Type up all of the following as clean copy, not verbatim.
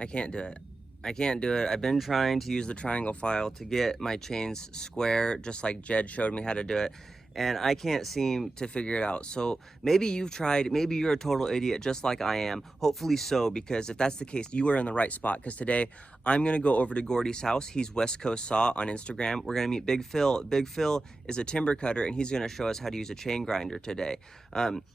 I can't do it. I can't do it. I've been trying to use the triangle file to get my chains square, just like Jed showed me how to do it, and I can't seem to figure it out. So maybe you've tried, maybe you're a total idiot just like I am. Hopefully so, because if that's the case, you are in the right spot. Because today I'm gonna go over to Gordy's house. He's West Coast Saw on Instagram. We're gonna meet Big Phil. Big Phil is a timber cutter, and he's gonna show us how to use a chain grinder today.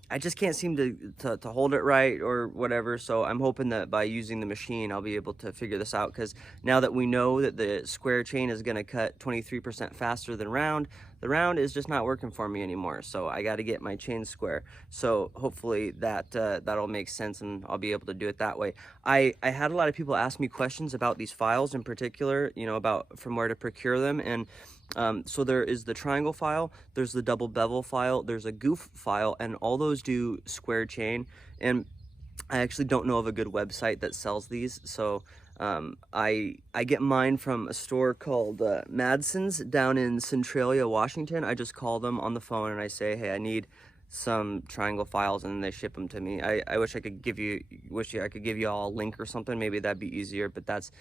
I just can't seem to hold it right or whatever, so I'm hoping that by using the machine I'll be able to figure this out, because now that we know that the square chain is going to cut 23% faster than round, the round is just not working for me anymore, so I got to get my chain square. So hopefully that'll make sense and I'll be able to do it that way. I had a lot of people ask me questions about these files in particular, you know, about from where to procure them, and so there is the triangle file, there's the double bevel file, there's a goof file, and all those do square chain. And I actually don't know of a good website that sells these, so I get mine from a store called Madsens down in Centralia, Washington. I just call them on the phone and I say, hey, I need some triangle files, and they ship them to me. I wish I could give you all a link or something. Maybe that'd be easier, but that's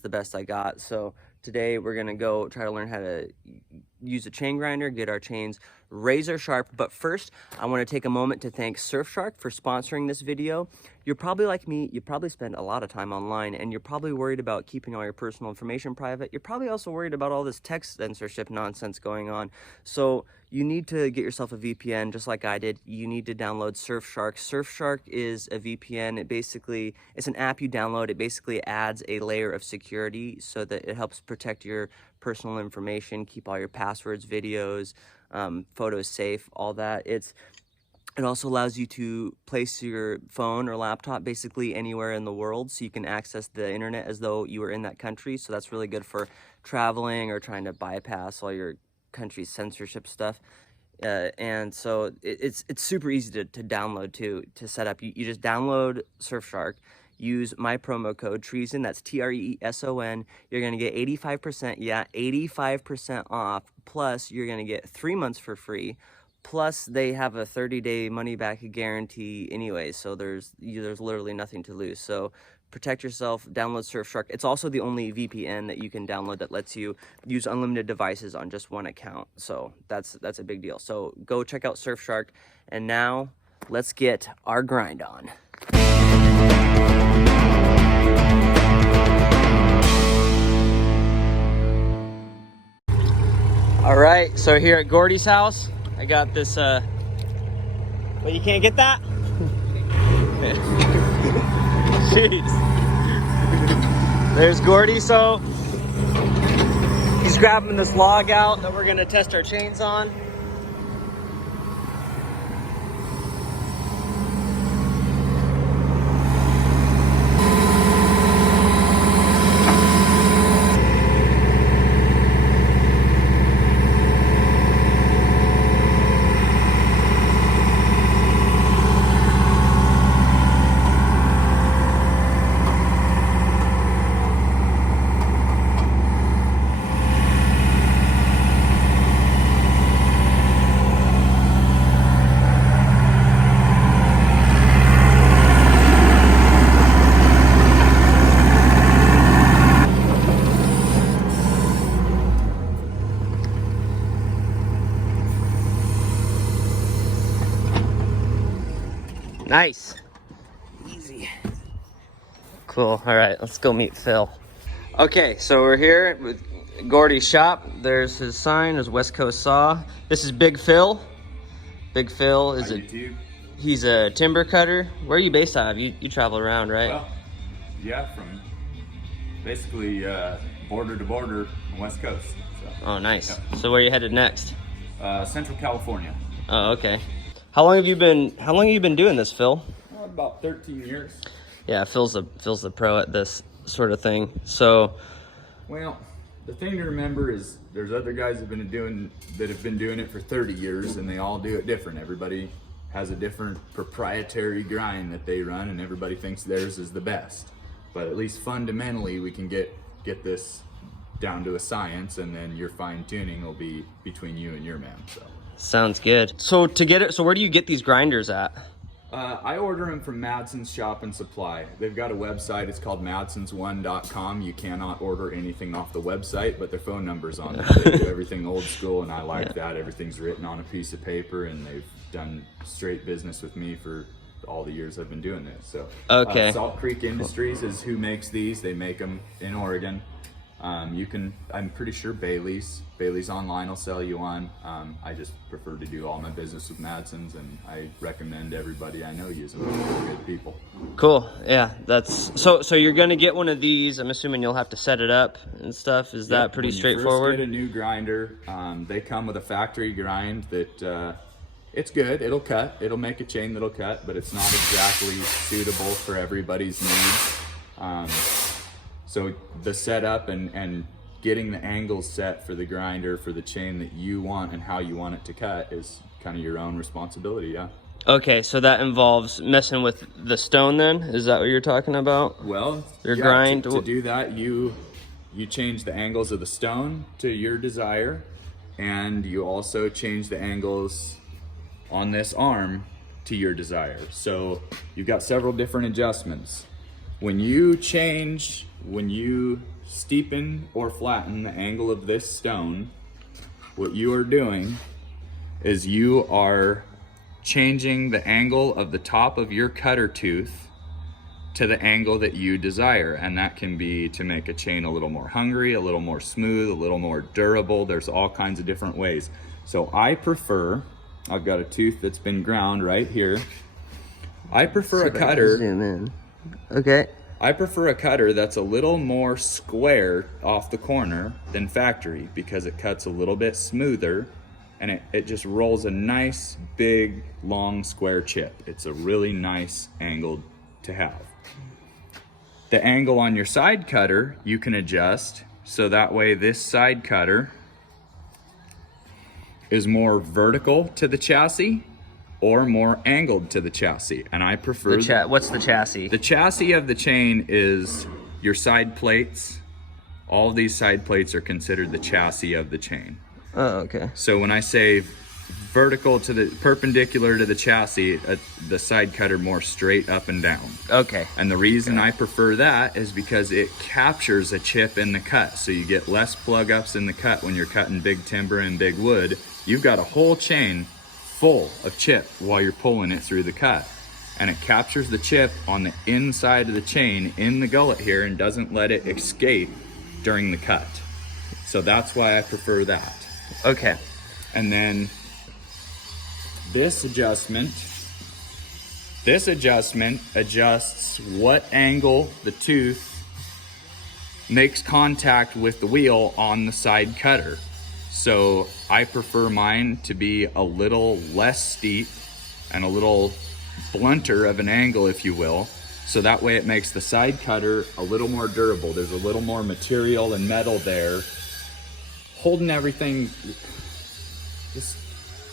the best I got. So today we're gonna go try to learn how to use a chain grinder, get our chains razor sharp. But first, I want to take a moment to thank Surfshark for sponsoring this video. You're probably like me, you probably spend a lot of time online, and you're probably worried about keeping all your personal information private. You're probably also worried about all this text censorship nonsense going on. So you need to get yourself a VPN, just like I did. You need to download Surfshark. Surfshark is a VPN. It's an app you download. It basically adds a layer of security so that it helps protect your personal information, keep all your passwords, videos, photos safe, all that. It also allows you to place your phone or laptop basically anywhere in the world, so you can access the internet as though you were in that country. So that's really good for traveling or trying to bypass all your country's censorship stuff. And so it's super easy to download to set up. You just download Surfshark, use my promo code Treason, that's TREESON. You're gonna get 85%, yeah, 85% off, plus you're gonna get 3 months for free. Plus, they have a 30-day money-back guarantee anyway, so there's literally nothing to lose. So protect yourself, download Surfshark. It's also the only VPN that you can download that lets you use unlimited devices on just one account. So that's a big deal. So go check out Surfshark. And now, let's get our grind on. All right, so here at Gordy's house, I got this, but you can't get that? Jeez. There's Gordy, so he's grabbing this log out that we're gonna test our chains on. Nice. Easy. Cool. All right, let's go meet Phil. Okay, so we're here with Gordy's shop. There's his sign, there's West Coast Saw. This is Big Phil. Big Phil is he's a timber cutter. Where are you based out of? You travel around, right? Well, yeah, from basically border to border on West Coast. So. Oh, nice. Yeah. So where are you headed next? Central California. Oh, okay. How long have you been doing this, Phil? About 13 years. Yeah, Phil's the pro at this sort of thing. So, well, the thing to remember is there's other guys that have been doing it for 30 years, and they all do it different. Everybody has a different proprietary grind that they run, and everybody thinks theirs is the best. But at least fundamentally, we can get this down to a science, and then your fine tuning will be between you and your man. So. Sounds good. So where do you get these grinders at? I order them from Madsens Shop and Supply. They've got a website. It's called madsens1.com. You cannot order anything off the website, but their phone number's on there. They do everything old school, and I like that. Everything's written on a piece of paper, and they've done straight business with me for all the years I've been doing this. So, okay. Salt Creek Industries is who makes these. They make them in Oregon. I'm pretty sure Bailey's online will sell you one. I just prefer to do all my business with Madsens, and I recommend everybody I know use them. They're good people. Cool. Yeah, that's so you're gonna get one of these. I'm assuming you'll have to set it up and stuff. Is that pretty straightforward? When you first get a new grinder, they come with a factory grind that it's good. It'll cut. It'll make a chain that'll cut, but it's not exactly suitable for everybody's needs. So the setup and getting the angles set for the grinder for the chain that you want and how you want it to cut is kind of your own responsibility, yeah. Okay, so that involves messing with the stone then? Is that what you're talking about? Well, your grind? To do that, you change the angles of the stone to your desire, and you also change the angles on this arm to your desire. So you've got several different adjustments. When you steepen or flatten the angle of this stone, what you are doing is you are changing the angle of the top of your cutter tooth to the angle that you desire. And that can be to make a chain a little more hungry, a little more smooth, a little more durable. There's all kinds of different ways. So I've got a tooth that's been ground right here. I prefer a cutter. Zoom in. Okay. I prefer a cutter that's a little more square off the corner than factory because it cuts a little bit smoother and it just rolls a nice, big, long square chip. It's a really nice angle to have. The angle on your side cutter, you can adjust so that way this side cutter is more vertical to the chassis or more angled to the chassis. And I prefer what's the chassis? The chassis of the chain is your side plates. All of these side plates are considered the chassis of the chain. Oh, okay. So when I say vertical to the perpendicular to the chassis, the side cutter more straight up and down. Okay. And the reason I prefer that is because it captures a chip in the cut. So you get less plug ups in the cut when you're cutting big timber and big wood. You've got a whole chain full of chip while you're pulling it through the cut, and it captures the chip on the inside of the chain in the gullet here and doesn't let it escape during the cut. So that's why I prefer that. Okay. And then this adjustment adjusts what angle the tooth makes contact with the wheel on the side cutter. So I prefer mine to be a little less steep and a little blunter of an angle, if you will. So that way it makes the side cutter a little more durable. There's a little more material and metal there, holding everything, just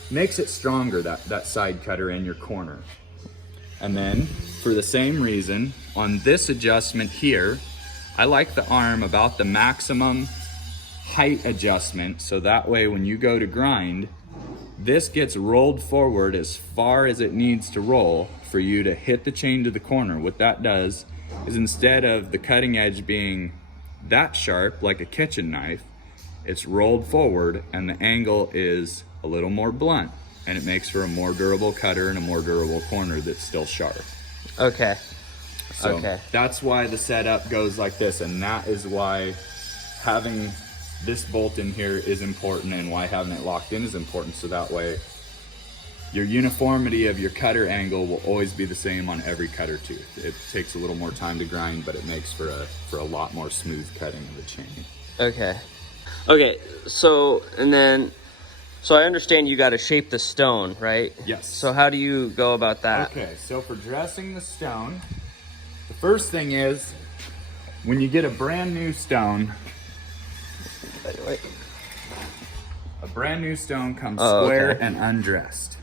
makes it stronger, that side cutter in your corner. And then for the same reason, on this adjustment here, I like the arm about the maximum height adjustment, so that way when you go to grind, this gets rolled forward as far as it needs to roll for you to hit the chain to the corner. What that does is instead of the cutting edge being that sharp like a kitchen knife, it's rolled forward and the angle is a little more blunt, and it makes for a more durable cutter and a more durable corner that's still sharp. Okay. So that's why the setup goes like this, and that is why having this bolt in here is important and why having it locked in is important, so that way your uniformity of your cutter angle will always be the same on every cutter tooth. It takes a little more time to grind, but it makes for a lot more smooth cutting of the chain. Okay, so I understand you got to shape the stone, right? Yes. So how do you go about that? Okay, so for dressing the stone, the first thing is when you get a brand new stone, a brand new stone comes square and undressed.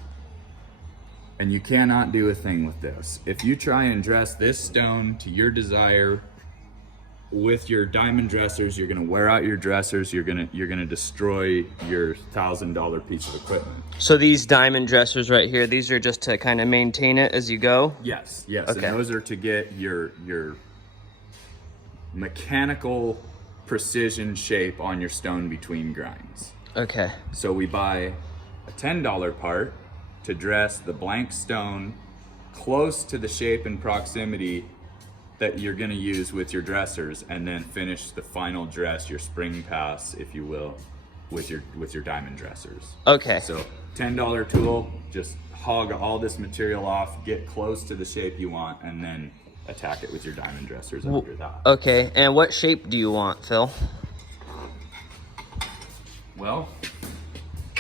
And you cannot do a thing with this. If you try and dress this stone to your desire, with your diamond dressers, you're gonna wear out your dressers. You're gonna destroy your $1,000 piece of equipment. So these diamond dressers right here, these are just to kind of maintain it as you go? Yes. Okay. And those are to get your mechanical precision shape on your stone between grinds. Okay. So we buy a $10 part to dress the blank stone close to the shape and proximity that you're gonna use with your dressers, and then finish the final dress, your spring pass, if you will, with your diamond dressers. Okay. So $10 tool, just hog all this material off, get close to the shape you want, and then attack it with your diamond dressers after that. Okay, and what shape do you want, Phil? Well,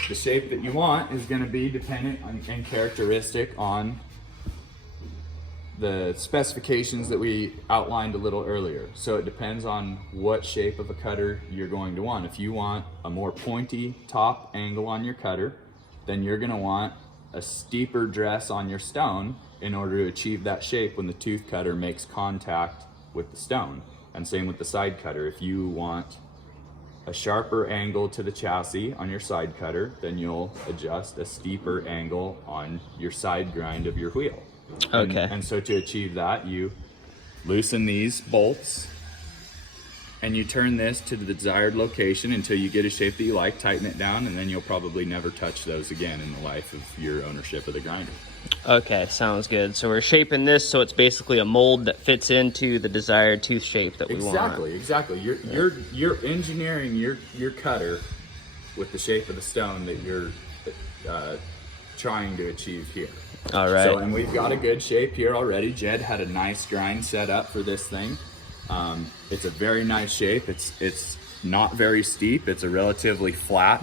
the shape that you want is gonna be dependent on, and characteristic on the specifications that we outlined a little earlier. So it depends on what shape of a cutter you're going to want. If you want a more pointy top angle on your cutter, then you're gonna want a steeper dress on your stone in order to achieve that shape when the tooth cutter makes contact with the stone. And same with the side cutter. If you want a sharper angle to the chassis on your side cutter, then you'll adjust a steeper angle on your side grind of your wheel. Okay. And so to achieve that, you loosen these bolts and you turn this to the desired location until you get a shape that you like, tighten it down, and then you'll probably never touch those again in the life of your ownership of the grinder. Okay, sounds good. So we're shaping this so it's basically a mold that fits into the desired tooth shape that we want. Exactly. You're engineering your cutter with the shape of the stone that you're trying to achieve here. All right. So, and we've got a good shape here already. Jed had a nice grind set up for this thing. It's a very nice shape. It's not very steep. It's a relatively flat.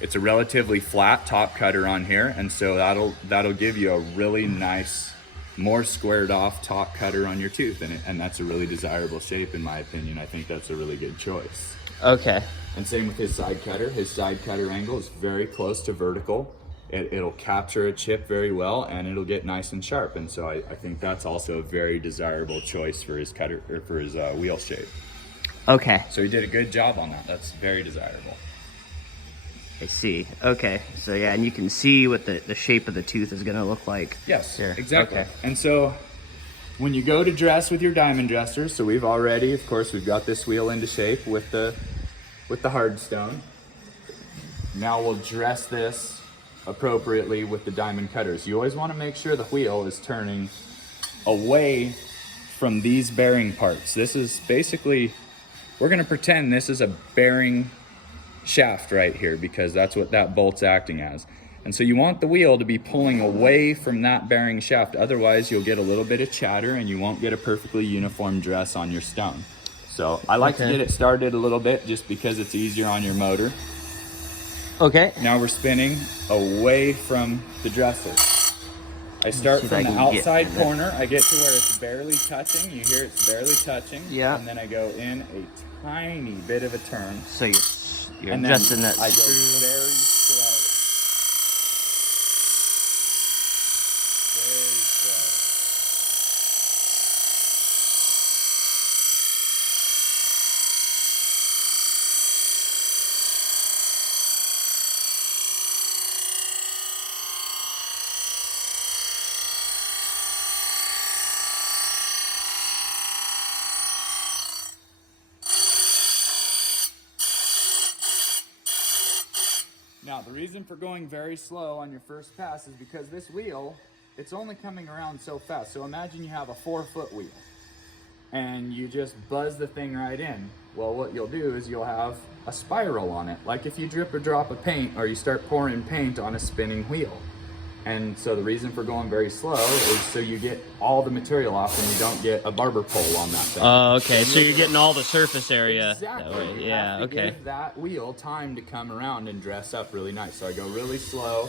It's a relatively flat top cutter on here, and so that'll give you a really nice, more squared off top cutter on your tooth, and that's a really desirable shape in my opinion. I think that's a really good choice. Okay. And same with his side cutter. His side cutter angle is very close to vertical. It'll capture a chip very well, and it'll get nice and sharp. And so I think that's also a very desirable choice for his cutter, or for his wheel shape. Okay. So he did a good job on that. That's very desirable. I see. Okay. So yeah, and you can see what the shape of the tooth is gonna look like. Yes, here. exactly. Okay. And so when you go to dress with your diamond dressers, so we've already, of course, we've got this wheel into shape with the hard stone. Now we'll dress this appropriately with the diamond cutters. You always want to make sure the wheel is turning away from these bearing parts. This is basically, we're going to pretend this is a bearing shaft right here, because that's what that bolt's acting as. And so you want the wheel to be pulling away from that bearing shaft. Otherwise you'll get a little bit of chatter and you won't get a perfectly uniform dress on your stone. So I like to get it started a little bit just because it's easier on your motor. Okay. Now we're spinning away from the dresser. I start from the outside corner. I get to where it's barely touching. You hear it's barely touching. Yeah. And then I go in a tiny bit of a turn. So you're And adjusting that I go screw. very slow. Very slow. Now, the reason for going very slow on your first pass is because this wheel, it's only coming around so fast. So imagine you have a 4-foot wheel and you just buzz the thing right in. Well, what you'll do is you'll have a spiral on it, like if you drip or drop a paint or you start pouring paint on a spinning wheel. And so the reason for going very slow is so you get all the material off and you don't get a barber pole on that thing. Oh, okay. So you're getting all the surface area. Exactly. That way. You Yeah, have to okay. give that wheel time to come around and dress up really nice. So I go really slow,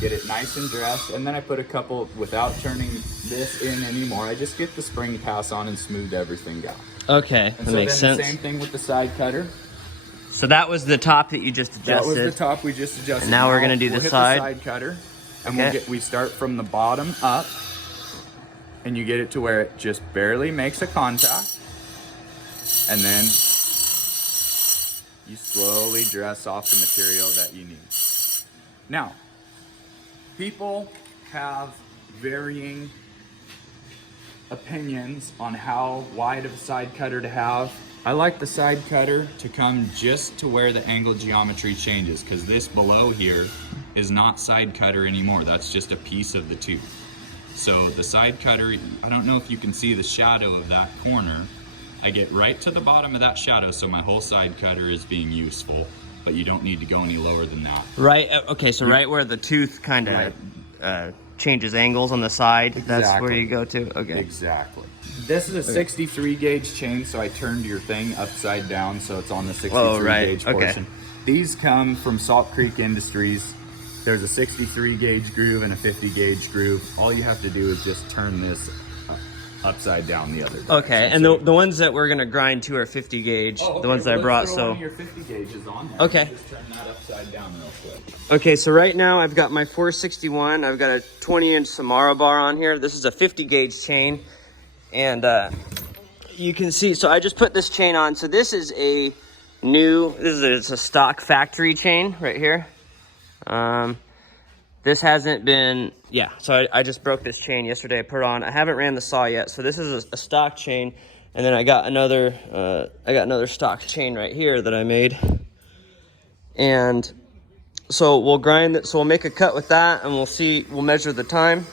get it nice and dressed, and then I put a couple, without turning this in anymore, I just get the spring pass on and smooth everything out. Okay, And that so makes then sense. the same thing with the side cutter. So that was the top that you just adjusted. That was the top we just adjusted. And now we're gonna do we'll the hit side. the side cutter, and Okay. we start from the bottom up, and you get it to where it just barely makes a contact. And then you slowly dress off the material that you need. Now, people have varying opinions on how wide of a side cutter to have. I like the side cutter to come just to where the angle geometry changes, because this below here is not side cutter anymore. That's just a piece of the tooth. So the side cutter, I don't know if you can see the shadow of that corner. I get right to the bottom of that shadow, so my whole side cutter is being useful, but you don't need to go any lower than that. Right, okay, so right where the tooth kind of changes angles on the side, that's where you go to? Okay. Exactly. This is a 63 gauge chain, so I turned your thing upside down so it's on the 63 gauge portion. These come from Salt Creek Industries. There's a 63 gauge groove and a 50 gauge groove. All you have to do is just turn this upside down the other direction. Okay, and the ones that we're gonna grind to are 50 gauge, the ones that I brought. Throw so one of your 50 gauges on there. Okay. Just turn that upside down real quick. Okay, so right now I've got my 461. I've got a 20-inch Samara bar on here. This is a 50 gauge chain, and you can see. So I just put this chain on. So this is it's a stock factory chain right here. This hasn't been, so I just broke this chain yesterday. I put it on. I haven't ran the saw yet. So this is a stock chain. And then I got another stock chain right here that I made. And so we'll grind it. So we'll make a cut with that and we'll measure the time.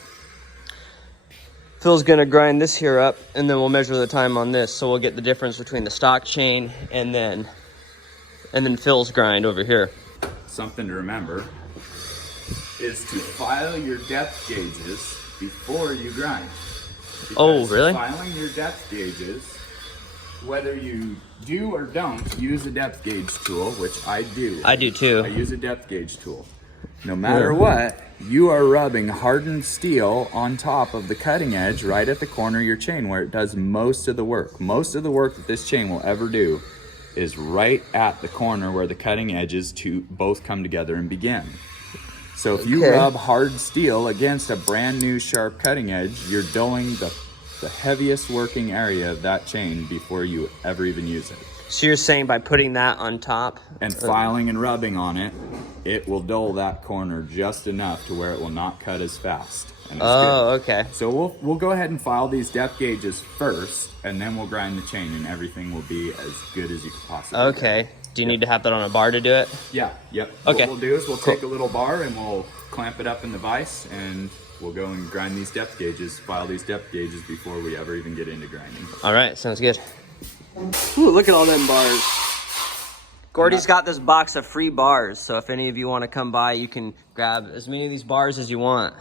Phil's gonna grind this here up and then we'll measure the time on this. So we'll get the difference between the stock chain and then Phil's grind over here. Something to remember is to file your depth gauges before you grind. Oh, really? Filing your depth gauges, whether you do or don't use a depth gauge tool, which I do. I do too. I use a depth gauge tool. No matter what, you are rubbing hardened steel on top of the cutting edge right at the corner of your chain where it does most of the work. Most of the work that this chain will ever do is right at the corner where the cutting edges both come together and begin. So if you rub hard steel against a brand new sharp cutting edge, you're dulling the heaviest working area of that chain before you ever even use it. So you're saying by putting that on top? And filing and rubbing on it, it will dull that corner just enough to where it will not cut as fast. And it's good. Okay. So we'll go ahead and file these depth gauges first, and then we'll grind the chain, and everything will be as good as you could possibly get. Do you need to have that on a bar to do it? Yeah, yep. Okay. What we'll do is we'll take a little bar and we'll clamp it up in the vise, and we'll go and grind these depth gauges, file these depth gauges before we ever even get into grinding. All right, sounds good. Ooh, look at all them bars. Gordy's got this box of free bars, so if any of you want to come by, you can grab as many of these bars as you want.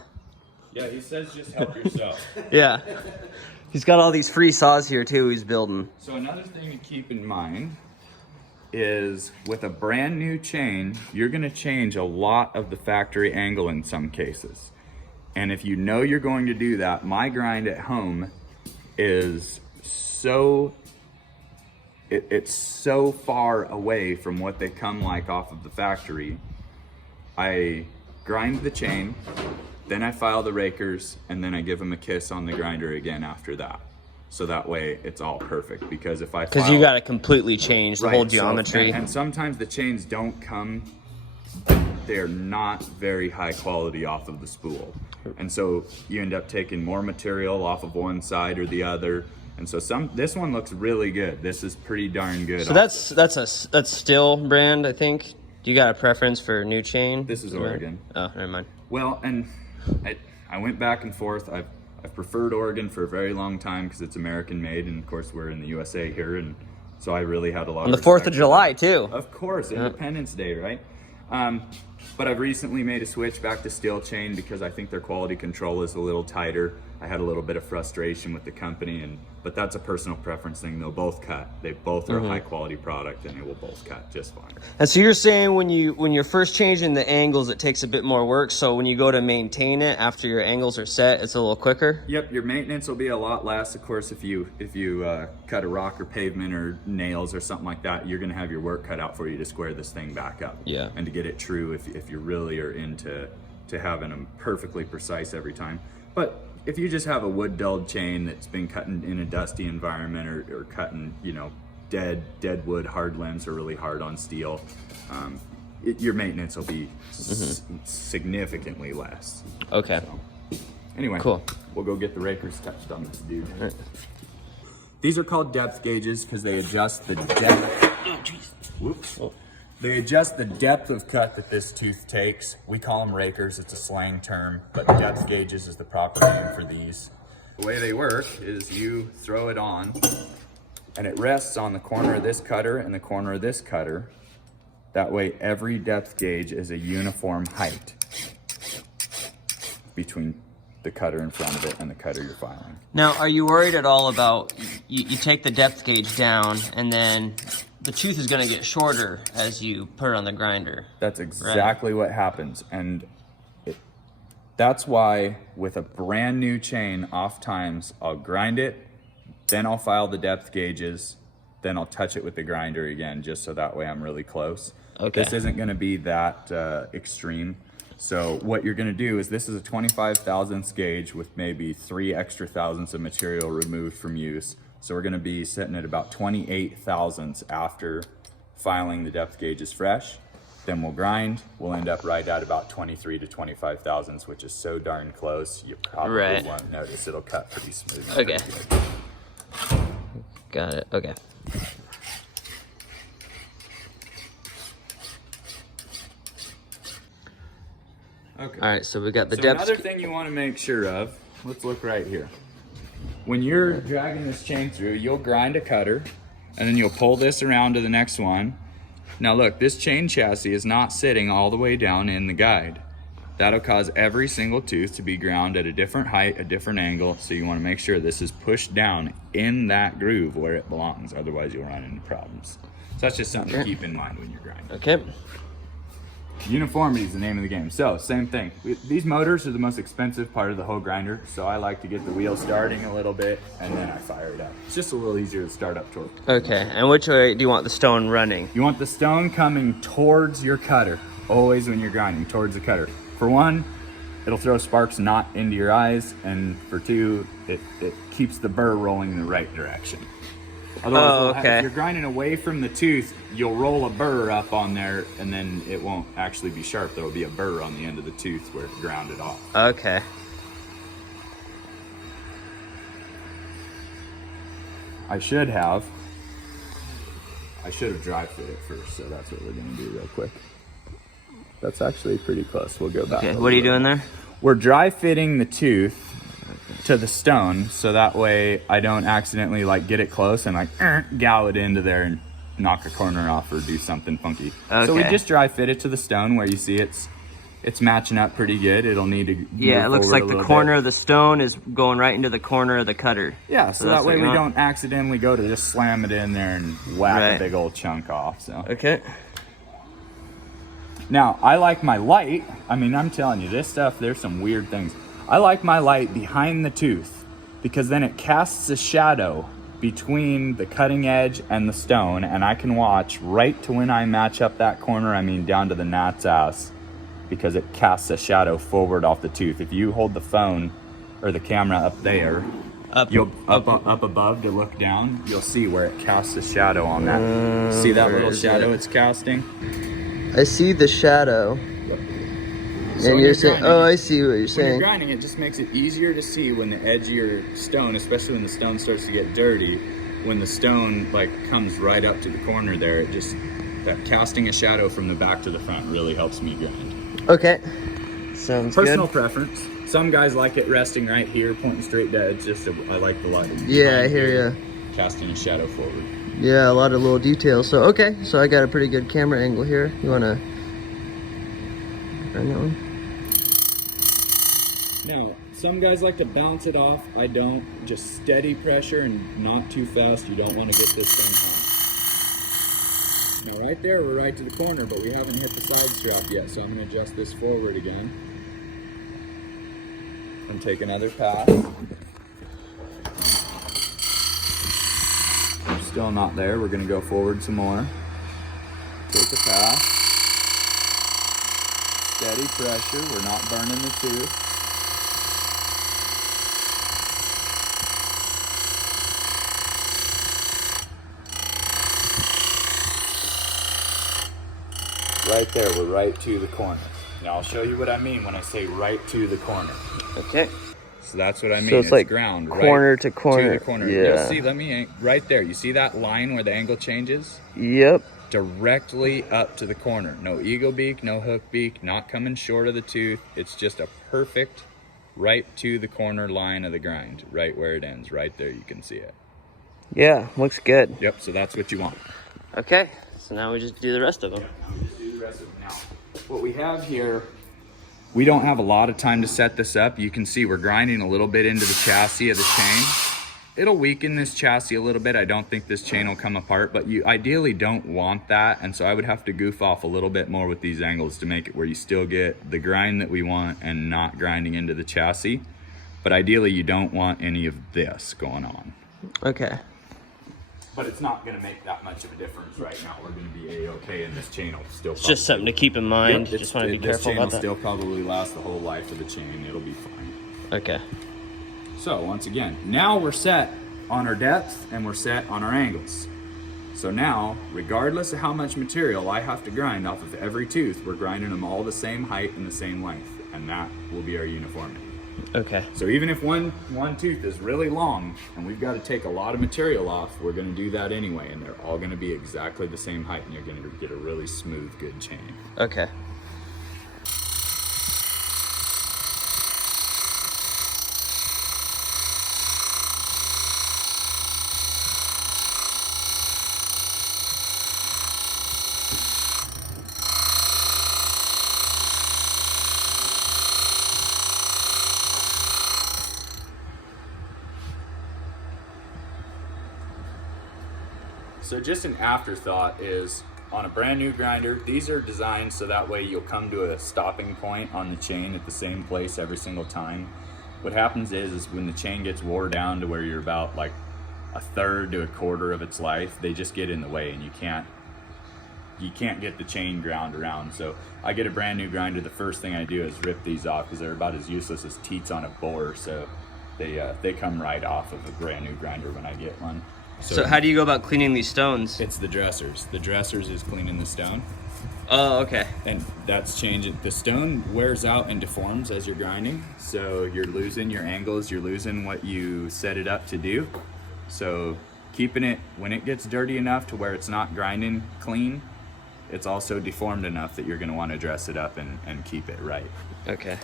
Yeah, he says just help yourself. Yeah. He's got all these free saws here too he's building. So another thing to keep in mind is with a brand new chain, you're gonna change a lot of the factory angle in some cases. And if you know you're going to do that, my grind at home is it's so far away from what they come like off of the factory. I grind the chain, then I file the rakers, and then I give them a kiss on the grinder again after that. So that way it's all perfect, because if I file... Because you got to completely change the whole geometry. And sometimes the chains don't come, they're not very high quality off of the spool. And so you end up taking more material off of one side or the other. And so this one looks really good. This is pretty darn good. So that's Still brand, I think. Do you got a preference for new chain? This is Oregon. Oh, never mind. Well, and I went back and forth. I've preferred Oregon for a very long time because it's American made, and of course we're in the USA here, and so I really had a lot on the 4th of July too. Of course, Independence Day, right? But I've recently made a switch back to steel chain because I think their quality control is a little tighter. I had a little bit of frustration with the company, but that's a personal preference thing. They'll both cut. They both are a high quality product, and they will both cut just fine. And so you're saying when you're first changing the angles, it takes a bit more work. So when you go to maintain it after your angles are set, it's a little quicker. Yep, your maintenance will be a lot less. Of course, if you cut a rock or pavement or nails or something like that, you're going to have your work cut out for you to square this thing back up. Yeah. And to get it true, if you really are into having them perfectly precise every time. But if you just have a wood dulled chain that's been cut in a dusty environment or cutting, dead wood, hard limbs are really hard on steel. Your maintenance will be significantly less. Okay. So, anyway, cool. We'll go get the rakers touched on this dude. Right. These are called depth gauges because they adjust the depth. Oh, geez. Whoops. Oh. They adjust the depth of cut that this tooth takes. We call them rakers, it's a slang term, but depth gauges is the proper name for these. The way they work is you throw it on and it rests on the corner of this cutter and the corner of this cutter. That way every depth gauge is a uniform height between the cutter in front of it and the cutter you're filing. Now, are you worried at all about, you take the depth gauge down and then the tooth is going to get shorter as you put it on the grinder? That's exactly what happens. And that's why with a brand new chain, oftentimes I'll grind it, then I'll file the depth gauges, then I'll touch it with the grinder again, just so that way I'm really close. Okay. This isn't going to be that extreme. So what you're going to do is, this is a 25 thousandths gauge with maybe 3 extra thousandths of material removed from use. So we're going to be sitting at about 28 thousandths after filing the depth gauges fresh. Then we'll grind. We'll end up right at about 23 to 25 thousandths, which is so darn close, you probably won't notice. It'll cut pretty smooth. Okay. Got it. Okay. Okay. All right, so we got the so depth. Another thing you want to make sure of, let's look right here. When you're dragging this chain through, you'll grind a cutter and then you'll pull this around to the next one. Now look, this chain chassis is not sitting all the way down in the guide. That'll cause every single tooth to be ground at a different height, a different angle, so you want to make sure this is pushed down in that groove where it belongs, otherwise you'll run into problems. So that's just something to keep in mind when you're grinding. Okay. Uniformity is the name of the game. So same thing. These motors are the most expensive part of the whole grinder, so I like to get the wheel starting a little bit and then I fire it up. It's just a little easier to start up torque. Okay, and which way do you want the stone running? You want the stone coming towards your cutter, always when you're grinding, towards the cutter. For one, it'll throw sparks not into your eyes, and for two, it keeps the burr rolling in the right direction. Otherwise, if you're grinding away from the tooth, you'll roll a burr up on there and then it won't actually be sharp. There will be a burr on the end of the tooth where it grounded off. Okay. I should have dry fit it first, so that's what we're gonna do real quick. That's actually pretty close. We'll go back. Okay, what are you doing there? We're dry fitting the tooth to the stone, so that way I don't accidentally like get it close and like gow it into there and knock a corner off or do something funky. Okay. So we just dry fit it to the stone where you see it's matching up pretty good. It'll need to it looks like the corner of the stone is going right into the corner of the cutter. Yeah, so that way we don't accidentally go to just slam it in there and whack a big old chunk off. So okay. Now I like my light. I mean, I'm telling you, this stuff, there's some weird things. I like my light behind the tooth because then it casts a shadow between the cutting edge and the stone, and I can watch right to when I match up that corner, I mean down to the gnat's ass, because it casts a shadow forward off the tooth. If you hold the phone or the camera up there, up above to look down, you'll see where it casts a shadow on that. See that little shadow it's casting? I see the shadow. So and you're saying, oh, I see what you're saying. When you're grinding, it just makes it easier to see when the edge of your stone, especially when the stone starts to get dirty, when the stone like comes right up to the corner there, it just, that casting a shadow from the back to the front really helps me grind. Okay, sounds good. Personal preference. Some guys like it resting right here, pointing straight to edge. Just I like the light. Yeah, I hear you. Casting a shadow forward. Yeah, a lot of little details. So, okay, so I got a pretty good camera angle here. You want to run that one? Now, some guys like to bounce it off. I don't. Just steady pressure and not too fast. You don't want to get this thing home. Now, right there, we're right to the corner, but we haven't hit the side strap yet, so I'm going to adjust this forward again. And take another pass. We're still not there. We're going to go forward some more. Take a pass. Steady pressure. We're not burning the tooth. right there, we're right to the corner. Now I'll show you what I mean when I say right to the corner. Okay. So that's what I mean. So it's like ground, corner right to corner. To the corner. Yeah. You'll see, right there. You see that line where the angle changes? Yep. Directly up to the corner. No eagle beak, no hook beak, not coming short of the tooth. It's just a perfect right to the corner line of the grind, right where it ends. Right there, you can see it. Yeah, looks good. Yep, so that's what you want. Okay, so now we just do the rest of them. Yep, now we just do the rest of them. Now, what we have here, we don't have a lot of time to set this up. You can see we're grinding a little bit into the chassis of the chain. It'll weaken this chassis a little bit. I don't think this chain will come apart, but you ideally don't want that. And so I would have to goof off a little bit more with these angles to make it where you still get the grind that we want and not grinding into the chassis. But ideally you don't want any of this going on. Okay. But it's not gonna make that much of a difference right now. We're gonna be A-okay, and this chain will still It's just something to keep in mind. Yep, just want to be careful about that. This chain will still probably last the whole life of the chain. It'll be fine. Okay. So once again, now we're set on our depth and we're set on our angles. So now, regardless of how much material I have to grind off of every tooth, we're grinding them all the same height and the same length, and that will be our uniformity. Okay. So even if one tooth is really long and we've got to take a lot of material off, we're going to do that anyway, and they're all going to be exactly the same height, and you're going to get a really smooth, good chain. Okay. So just an afterthought is, on a brand new grinder, these are designed so that way you'll come to a stopping point on the chain at the same place every single time. What happens is when the chain gets wore down to where you're about like a third to a quarter of its life, they just get in the way and you can't get the chain ground around. So I get a brand new grinder, the first thing I do is rip these off because they're about as useless as teats on a boar. So they come right off of a brand new grinder when I get one. So how do you go about cleaning these stones? It's the dressers. The dressers is cleaning the stone. Oh, okay. And that's changing. The stone wears out and deforms as you're grinding. So you're losing your angles, you're losing what you set it up to do. So keeping it, when it gets dirty enough to where it's not grinding clean, it's also deformed enough that you're gonna wanna dress it up and keep it right. Okay.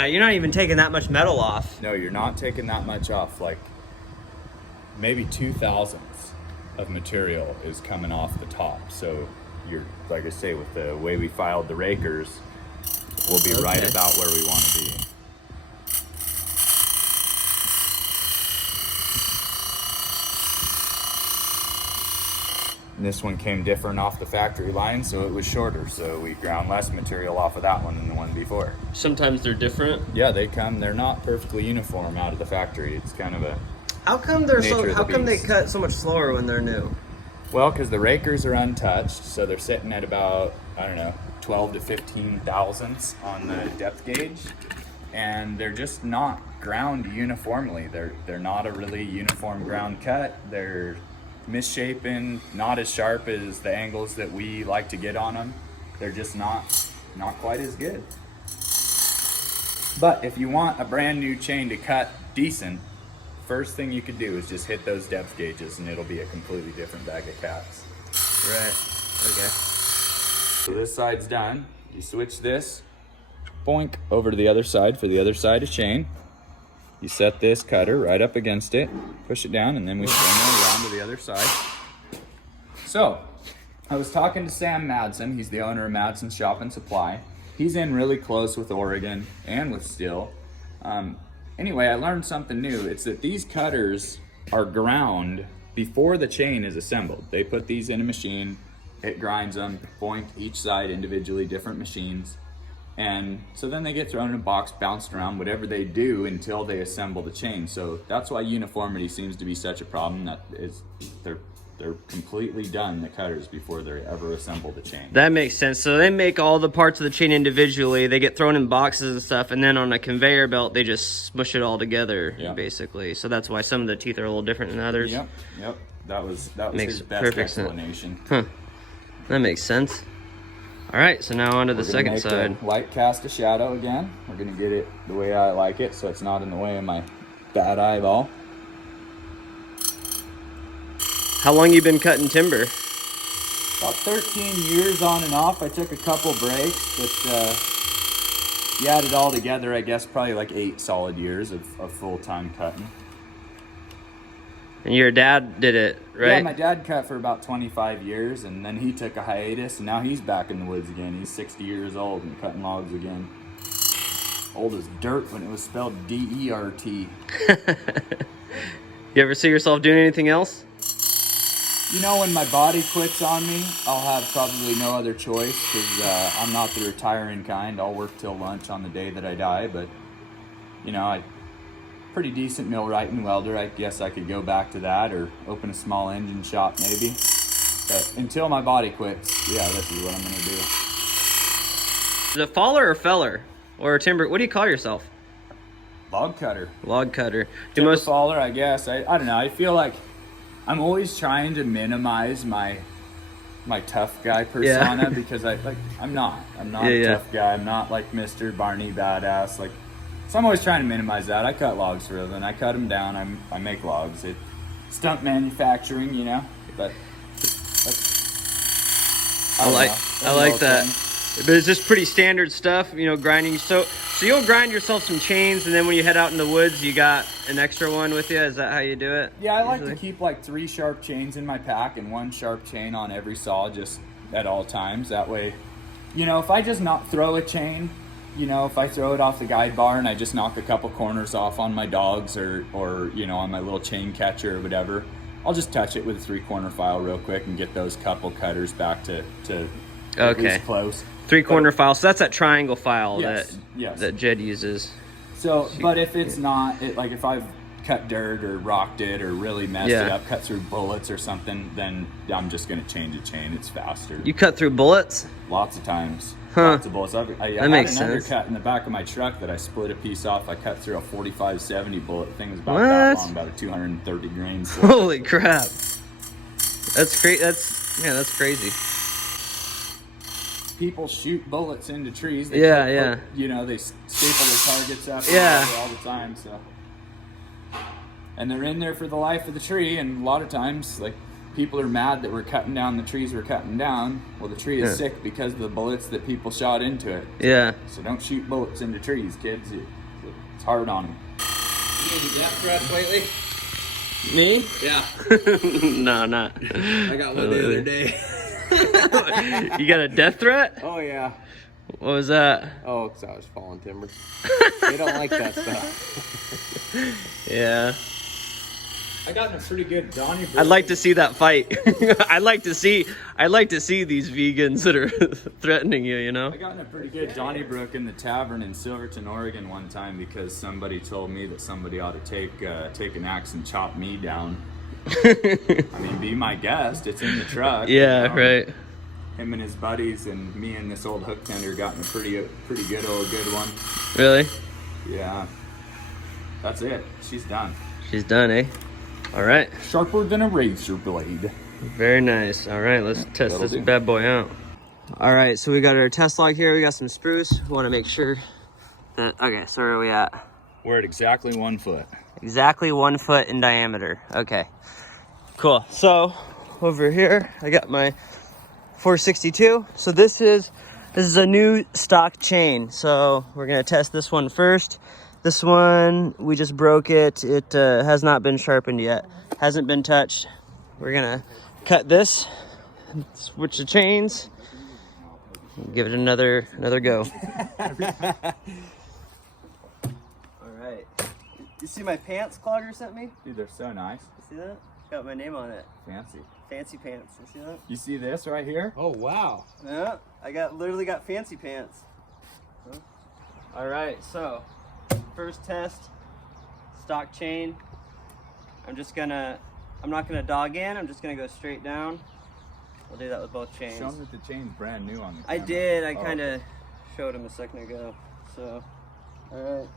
You're not even taking that much metal off. No, you're not taking that much off. Like maybe 2/1000 of material is coming off the top. So you're, like I say, with the way we filed the rakers, we'll be right about where we want to be. And this one came different off the factory line, so it was shorter. So we ground less material off of that one than the one before. Sometimes they're different. Yeah, they're not perfectly uniform out of the factory. It's kind of a How come they cut so much slower when they're new? Well, because the rakers are untouched, so they're sitting at about, I don't know, 12 to 15 thousandths on the depth gauge, and they're just not ground uniformly. They're not a really uniform ground cut. They're misshapen, not as sharp as the angles that we like to get on them. They're just not quite as good. But if you want a brand new chain to cut decent, first thing you could do is just hit those depth gauges and it'll be a completely different bag of caps. Right, okay. So this side's done. You switch this, boink, over to the other side for the other side of chain. You set this cutter right up against it, push it down, and then we swing it around to the other side. So, I was talking to Sam Madsen. He's the owner of Madsens Shop and Supply. He's in really close with Oregon and with Still. Anyway, I learned something new. It's that these cutters are ground before the chain is assembled. They put these in a machine, it grinds them, boink, each side individually, different machines. And so then they get thrown in a box, bounced around, whatever they do until they assemble the chain. So that's why uniformity seems to be such a problem. That is, they're They're completely done, the cutters, before they ever assemble the chain. That makes sense. So they make all the parts of the chain individually. They get thrown in boxes and stuff, and then on a conveyor belt, they just smush it all together, basically. So that's why some of the teeth are a little different than others. Yep. That was Makes his best perfect explanation. Huh. That makes sense. All right, so now on to the second side. Light cast a shadow again. We're gonna get it the way I like it, so it's not in the way of my bad eyeball. How long you been cutting timber? About 13 years on and off. I took a couple breaks, but you add it all together, I guess probably like 8 solid years of full-time cutting. And your dad did it, right? Yeah, my dad cut for about 25 years, and then he took a hiatus, and now he's back in the woods again. He's 60 years old and cutting logs again. Old as dirt when it was spelled D-E-R-T. You ever see yourself doing anything else? You know, when my body quits on me, I'll have probably no other choice, because I'm not the retiring kind. I'll work till lunch on the day that I die, but, you know, I pretty decent millwright and welder. I guess I could go back to that, or open a small engine shop maybe. But until my body quits, yeah, this is what I'm gonna do. Is it faller or feller? Or a timber, what do you call yourself? Log cutter. Log cutter. Timber faller, I guess. I don't know. I feel like I'm always trying to minimize my tough guy persona, because I'm not a tough guy. I'm not like Mr. Barney Badass. Like, so I'm always trying to minimize that. I cut logs for a living. I cut them down. I make logs. It's stunt manufacturing, you know. But I like that. But it's just pretty standard stuff, you know, grinding. So you'll grind yourself some chains, and then when you head out in the woods, you got an extra one with you. Is that how you do it? Yeah, I like to keep like 3 sharp chains in my pack and 1 sharp chain on every saw, just at all times. That way, you know, if I just not throw a chain, you know, if I throw it off the guide bar and I just knock a couple corners off on my dogs, or you know, on my little chain catcher or whatever, I'll just touch it with a 3-corner file real quick and get those couple cutters back to at least close. 3-corner file. So that's that triangle file that Jed uses. So, but if it's not, like if I've cut dirt or rocked it or really messed it up, cut through bullets or something, then I'm just going to change a chain. It's faster. You cut through bullets? Lots of times. Huh. Lots of bullets. I had an undercut in the back of my truck that I split a piece off. I cut through a 45-70 bullet. The thing was about that long, about a 230 grain. Holy crap. That's great. That's crazy. People shoot bullets into trees. They you know, they staple their targets up all the time. So, and they're in there for the life of the tree. And a lot of times, like, people are mad that we're cutting down the trees we're cutting down. Well, the tree is sick because of the bullets that people shot into it. Yeah. So don't shoot bullets into trees, kids. It's hard on them. You any death threats lately? Me? Yeah. No, not. I got one the other day. You got a death threat? Oh, yeah. What was that? Oh, because I was falling timber. They don't like that stuff. Yeah. I got in a pretty good Donnybrook. I'd like to see that fight. I'd like to see these vegans that are threatening you, you know? I got in a pretty good Donnybrook in the tavern in Silverton, Oregon one time because somebody told me that somebody ought to take an axe and chop me down. I mean, be my guest. It's in the truck. Yeah, you know? right. Him and his buddies and me and this old hook tender got in a pretty good one. Really? Yeah. That's it. She's done. She's done, eh? All right. Sharper than a razor blade. Very nice. All right, let's test this bad boy out. All right, so we got our test log here. We got some spruce. We want to make sure that, okay, so where are we at? We're at exactly 1 foot. Exactly 1 foot in diameter. Okay, cool. So over here, I got my 462. So this is a new stock chain. So we're gonna test this one first. This one, we just broke it. It has not been sharpened yet. Hasn't been touched. We're gonna cut this, switch the chains, and give it another go. You see my pants Clogger sent me? Dude, they're so nice. You see that? Got my name on it. Fancy. Fancy pants. You see that? You see this right here? Oh, wow. Yeah, I literally got fancy pants. Huh? All right, so first test, stock chain. I'm just gonna I'm not gonna dog in, I'm just gonna go straight down. We'll do that with both chains. Show them that the chain's brand new on the camera. I did, I kind of showed him a second ago. So, all right.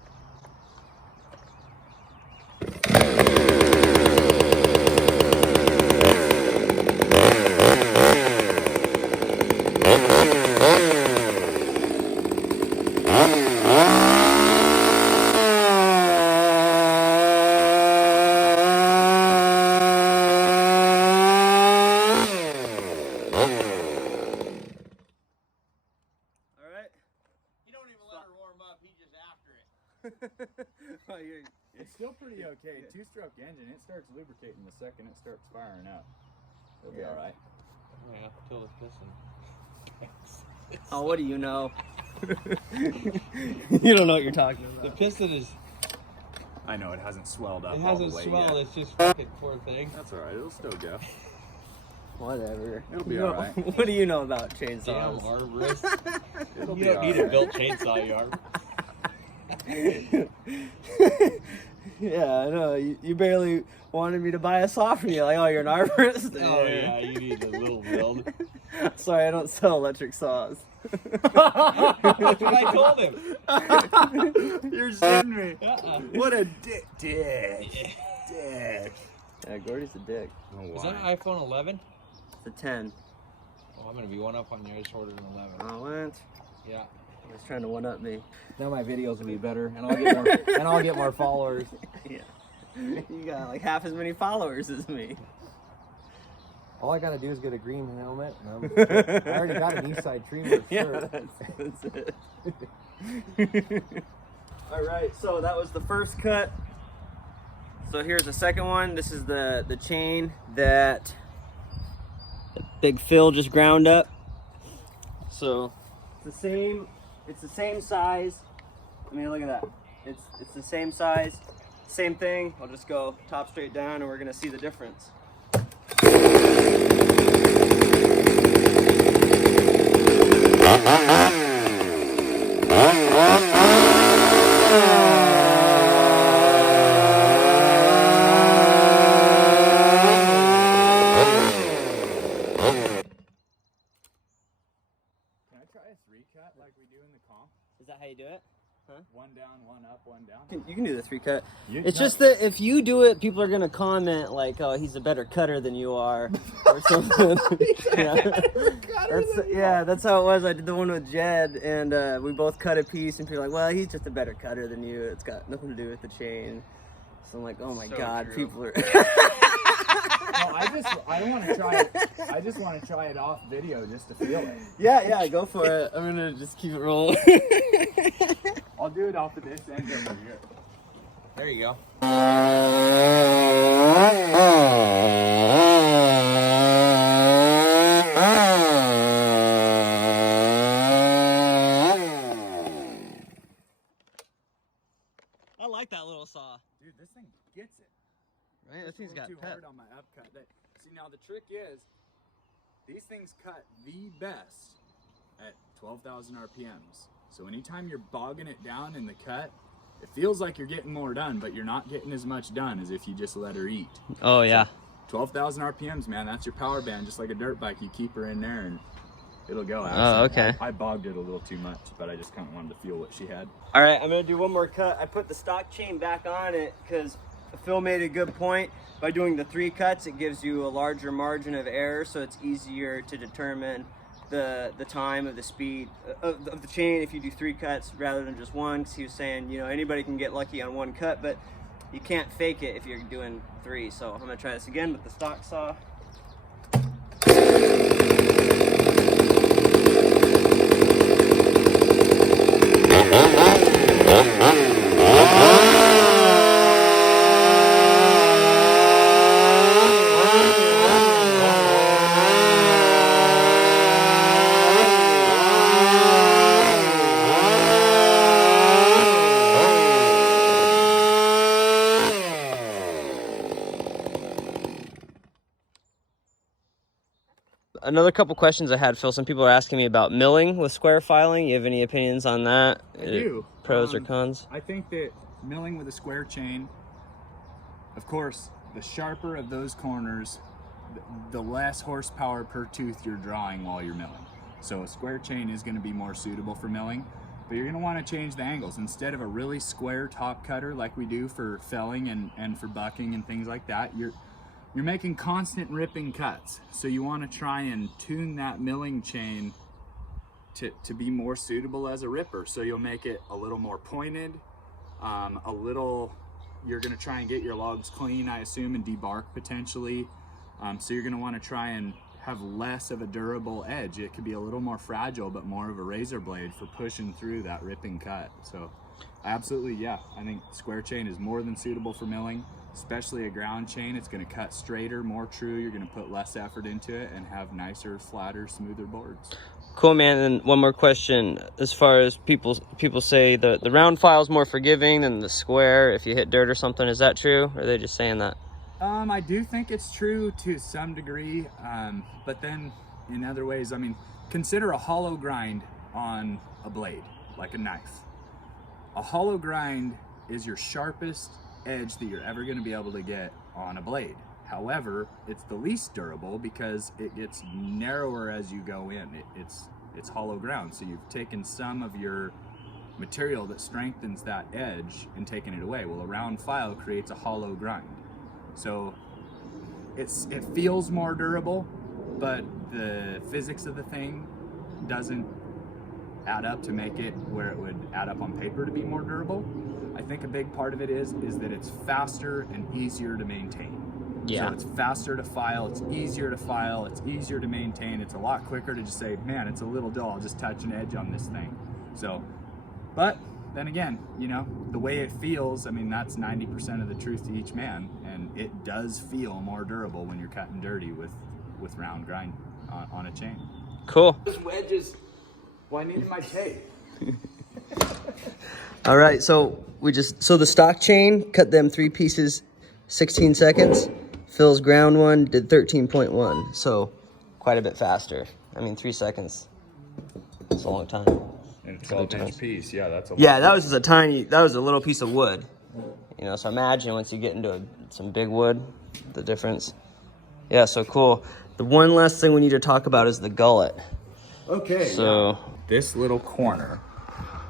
It's still pretty okay. Two-stroke engine, it starts lubricating the second it starts firing up. It'll be all right. Yeah, till it's pissing. Oh, what do you know? You don't know what you're talking about. The piston is. I know it hasn't swelled up. It all hasn't the way swelled. yet. It's just fucking poor thing. That's all right. It'll still go. Whatever. It'll be all right. What do you know about Damn chainsaws? armrest. It'll You be don't all need a right. built chainsaw, you arm. Yeah, I know. You barely wanted me to buy a saw from you. Like, oh, you're an arborist? Oh yeah, you need a little build. Sorry, I don't sell electric saws. That's what I told him. You're shitting me. What a dick. Dick. Yeah, Gordy's a dick. Oh, Is that an iPhone 11? It's a 10. Oh, I'm gonna be one up on you. I just ordered an 11. Oh, what? Yeah. He was trying to one up me. Now my videos will be better, and I'll get more followers. Yeah. You got like half as many followers as me. All I gotta do is get a green helmet. And I already got an Eastside Dreamer shirt. That's it. All right, so that was the first cut. So here's the second one. This is the chain that Big Phil just ground up. So it's the same size. I mean, look at that. It's the same size, same thing. I'll just go top straight down, and we're gonna see the difference. Is that how you do it? Huh? One down, one up, one down. You can do the 3-cut. It's just that if you do it, people are gonna comment like, "Oh, he's a better cutter than you are," or something. That's how it was. I did the one with Jed, and we both cut a piece, and people are like, "Well, he's just a better cutter than you. It's got nothing to do with the chain." So I'm like, "Oh my god, true. people are." No, I don't want to try it. I just want to try it off video just to feel it. Yeah, go for it. I'm gonna just keep it rolling. I'll do it off of this end over here. There you go. I like that little saw. Dude, this thing gets it. Right? That thing's got too pep. hard on my upcut. See, now the trick is, these things cut the best at 12,000 RPMs. So anytime you're bogging it down in the cut, it feels like you're getting more done, but you're not getting as much done as if you just let her eat. Oh yeah. 12,000 RPMs, man, that's your power band, just like a dirt bike. You keep her in there and it'll go. Oh, okay. I bogged it a little too much, but I just kind of wanted to feel what she had. All right, I'm gonna do one more cut. I put the stock chain back on it because Phil made a good point. By doing the 3 cuts, it gives you a larger margin of error, so it's easier to determine the time of the speed of the chain if you do 3 cuts rather than just one. Because he was saying, you know, anybody can get lucky on 1 cut, but you can't fake it if you're doing 3. So I'm gonna try this again with the stock saw. Another couple questions I had, Phil. Some people are asking me about milling with square filing. You have any opinions on that? I do. Pros or cons? I think that milling with a square chain, of course, the sharper of those corners, the less horsepower per tooth you're drawing while you're milling. So a square chain is going to be more suitable for milling, but you're going to want to change the angles. Instead of a really square top cutter like we do for felling and for bucking and things like that, you're making constant ripping cuts. So you want to try and tune that milling chain to be more suitable as a ripper. So you'll make it a little more pointed, you're going to try and get your logs clean, I assume, and debark potentially. So you're going to want to try and have less of a durable edge. It could be a little more fragile, but more of a razor blade for pushing through that ripping cut. So absolutely, yeah, I think square chain is more than suitable for milling, especially a ground chain. It's going to cut straighter, more true. You're going to put less effort into it and have nicer, flatter, smoother boards. Cool, man. And one more question. As far as people say the round file is more forgiving than the square if you hit dirt or something. Is that true? Or are they just saying that? I do think it's true to some degree, but then in other ways, I mean, consider a hollow grind on a blade, like a knife. A hollow grind is your sharpest edge that you're ever going to be able to get on a blade. However, it's the least durable because it gets narrower as you go in. It's hollow ground, so you've taken some of your material that strengthens that edge and taken it away. Well, a round file creates a hollow grind. So it feels more durable, but the physics of the thing doesn't add up to make it where it would add up on paper to be more durable. I think a big part of it is that it's faster and easier to maintain. Yeah. So it's faster to file, it's easier to file, it's easier to maintain. It's a lot quicker to just say, man, it's a little dull, I'll just touch an edge on this thing. So, but then again, you know, the way it feels, I mean, that's 90% of the truth to each man, and it does feel more durable when you're cutting dirty with round grind on a chain. Cool. Those wedges, well, I needed my tape. All right, so the stock chain, cut them 3 pieces, 16 seconds. Phil's ground one did 13.1, so quite a bit faster. I mean, 3 seconds. It's a long time. And 12-inch piece, yeah, that's a lot. Yeah, that was a little piece of wood. You know, so imagine once you get into some big wood, the difference. Yeah, so cool. The one last thing we need to talk about is the gullet. Okay, so this little corner,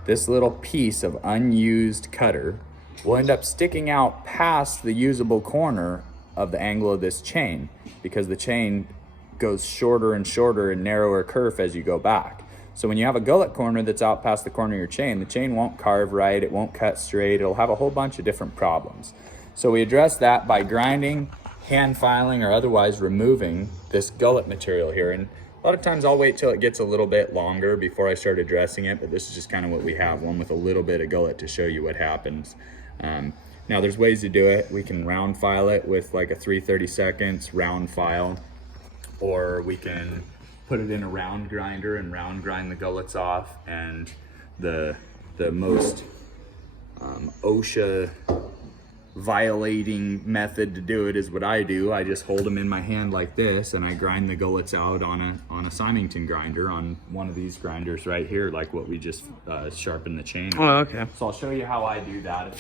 this little piece of unused cutter will end up sticking out past the usable corner of the angle of this chain because the chain goes shorter and shorter and narrower kerf as you go back. So when you have a gullet corner that's out past the corner of your chain, the chain won't carve right, it won't cut straight, it'll have a whole bunch of different problems. So we address that by grinding, hand filing, or otherwise removing this gullet material here. And a lot of times I'll wait till it gets a little bit longer before I start addressing it, but this is just kind of what we have, one with a little bit of gullet to show you what happens. Now there's ways to do it. We can round file it with like a 3/32 round file, or we can put it in a round grinder and round grind the gullets off. And the most OSHA violating method to do it is what I do. I just hold them in my hand like this and I grind the gullets out on a Simington grinder, on one of these grinders right here, like what we just sharpened the chain on. Oh, okay. So I'll show you how I do that.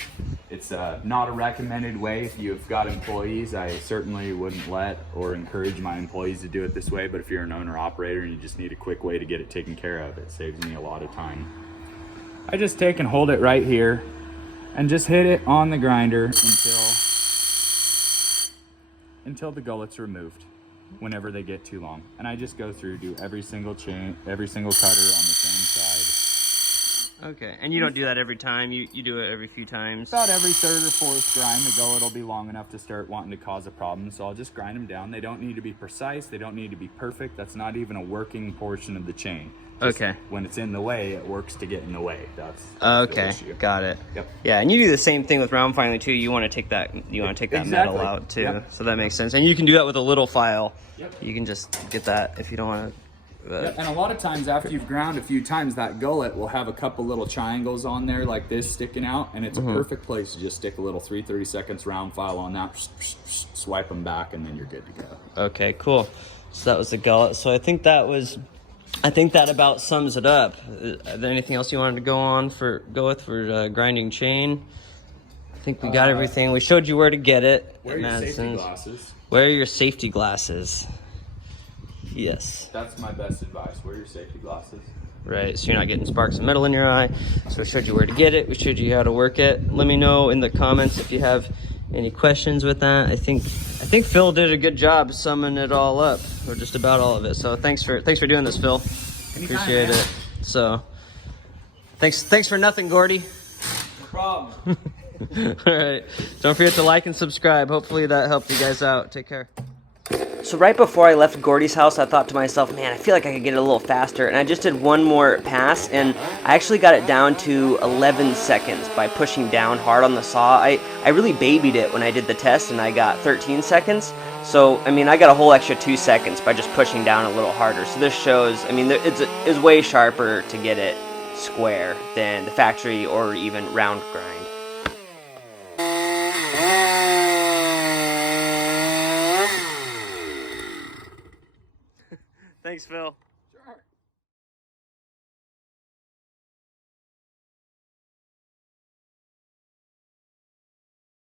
It's not a recommended way. If you've got employees, I certainly wouldn't let or encourage my employees to do it this way, but if you're an owner operator and you just need a quick way to get it taken care of, it saves me a lot of time. I just take and hold it right here and just hit it on the grinder until the gullet's removed, whenever they get too long. And I just go through, do every single chain, every single cutter on the same side. Okay, and you don't do that every time, you do it every few times? About every third or fourth grind, the gullet will be long enough to start wanting to cause a problem, so I'll just grind them down. They don't need to be precise, they don't need to be perfect. That's not even a working portion of the chain. Just okay. When it's in the way, it works to get in the way. That's okay, the issue. got it. Yep. Yeah, and you do the same thing with round filing too. You want to take that metal out too. Yep. So that makes sense. And you can do that with a little file. Yep. You can just get that if you don't want to. Yep. And a lot of times after you've ground a few times, that gullet will have a couple little triangles on there like this sticking out, and it's a perfect place to just stick a little 3/32 round file on that, swipe them back, and then you're good to go. Okay, cool. So that was the gullet. So I think that about sums it up. Is there anything else you wanted to go with for grinding chain? think we got everything. We showed you where to get it. Wear at your safety Madsens. glasses. Wear your safety glasses. Yes. That's my best advice. Wear your safety glasses. Right, so you're not getting sparks of metal in your eye. So we showed you where to get it. We showed you how to work it. Let me know in the comments if you have any questions with that. I think Phil did a good job summing it all up, or just about all of it. So thanks for doing this, Phil. Anytime, Appreciate man. it. So thanks for nothing, Gordy. No problem. All right, don't forget to like and subscribe. Hopefully that helped you guys out. Take care. So right before I left Gordy's house, I thought to myself, man, I feel like I could get it a little faster. And I just did one more pass, and I actually got it down to 11 seconds by pushing down hard on the saw. I really babied it when I did the test, and I got 13 seconds. So, I mean, I got a whole extra 2 seconds by just pushing down a little harder. So this shows, I mean, it's way sharper to get it square than the factory or even round grind. Thanks, Phil.